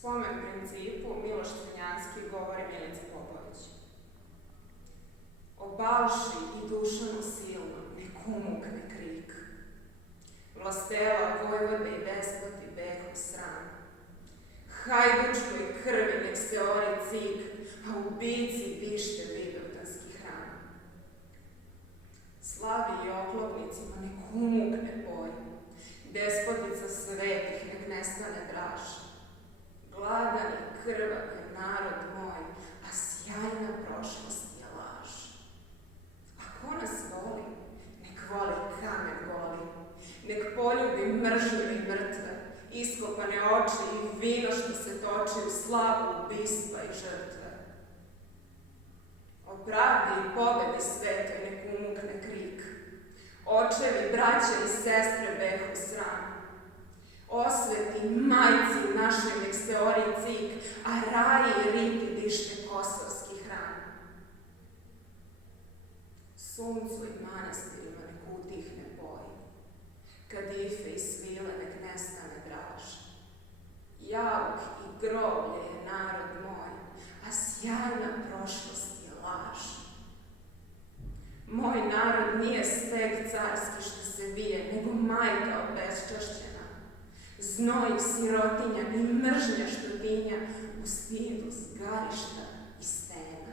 Spomen principu Miloš Crnjanski govori Milica Popović. O Balši i Dušanu silnom nek umukne krik. Vlastela, vojvode i despoti behu sram. Hajdučkoj krvi nek se ori cik, a ubici vište vidovdanski hram. Slavi i oklopnicima nek umukne boj, despotica svetih nek nestane draž. Gladan i krvav je narod moj, a sjajna prošlost je laž. A ko nas voli, nek voli kamen goli, nek poljubi mržnju i mrtve, iskopane oči i vino što se toči u slavu ubistva i žrtve. O pravdi i pobedi svetoj nek umukne krik, očevi, braće i sestre behu sram. Osveti majci našoj nek se ori cik, a raji i riti dište kosovski hram. Suncu i manastirima nek utihne boj, kadife i svile nek nestane draž. Jauk i groblje je narod moj, a sjajna prošlost je laž. Moj narod nije steg carski što se vije, nego majka obezčašćena. Znoj sirotinja i mržnja što dinja u stidu zgarišta i stena.